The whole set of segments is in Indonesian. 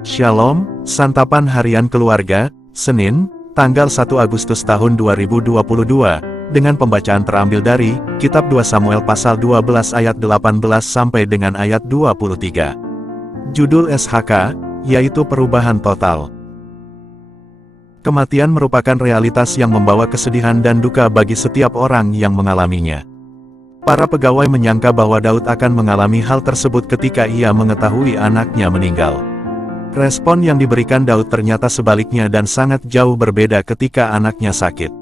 Shalom, Santapan Harian Keluarga, Senin, tanggal 1 Agustus tahun 2022, dengan pembacaan terambil dari Kitab 2 Samuel pasal 12 ayat 18 sampai dengan ayat 23. Judul SHK, yaitu perubahan total. Kematian merupakan realitas yang membawa kesedihan dan duka bagi setiap orang yang mengalaminya. Para pegawai menyangka bahwa Daud akan mengalami hal tersebut ketika ia mengetahui anaknya meninggal. Respon yang diberikan Daud ternyata sebaliknya dan sangat jauh berbeda ketika anaknya sakit.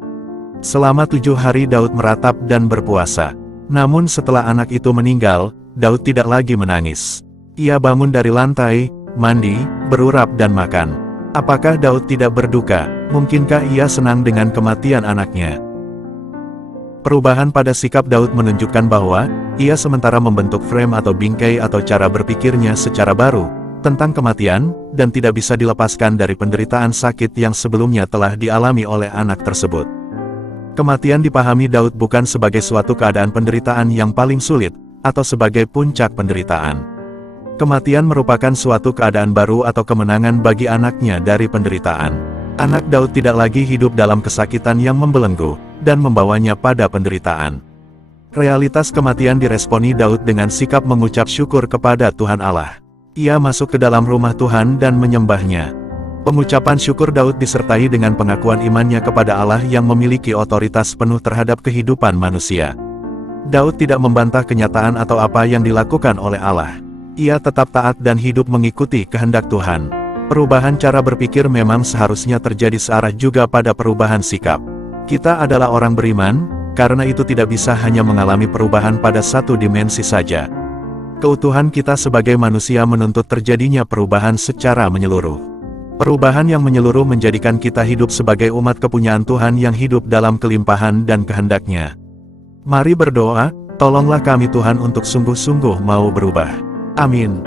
Selama 7 hari Daud meratap dan berpuasa. Namun setelah anak itu meninggal, Daud tidak lagi menangis. Ia bangun dari lantai, mandi, berurap dan makan. Apakah Daud tidak berduka? Mungkinkah ia senang dengan kematian anaknya? Perubahan pada sikap Daud menunjukkan bahwa ia sementara membentuk frame atau bingkai atau cara berpikirnya secara baru tentang kematian, dan tidak bisa dilepaskan dari penderitaan sakit yang sebelumnya telah dialami oleh anak tersebut. Kematian dipahami Daud bukan sebagai suatu keadaan penderitaan yang paling sulit, atau sebagai puncak penderitaan. Kematian merupakan suatu keadaan baru atau kemenangan bagi anaknya dari penderitaan. Anak Daud tidak lagi hidup dalam kesakitan yang membelenggu, dan membawanya pada penderitaan. Realitas kematian diresponi Daud dengan sikap mengucap syukur kepada Tuhan Allah. Ia masuk ke dalam rumah Tuhan dan menyembahnya. Pengucapan syukur Daud disertai dengan pengakuan imannya kepada Allah yang memiliki otoritas penuh terhadap kehidupan manusia. Daud tidak membantah kenyataan atau apa yang dilakukan oleh Allah. Ia tetap taat dan hidup mengikuti kehendak Tuhan. Perubahan cara berpikir memang seharusnya terjadi searah juga pada perubahan sikap. Kita adalah orang beriman, karena itu tidak bisa hanya mengalami perubahan pada satu dimensi saja. Keutuhan kita sebagai manusia menuntut terjadinya perubahan secara menyeluruh. Perubahan yang menyeluruh menjadikan kita hidup sebagai umat kepunyaan Tuhan yang hidup dalam kelimpahan dan kehendak-Nya. Mari berdoa, tolonglah kami Tuhan untuk sungguh-sungguh mau berubah. Amin.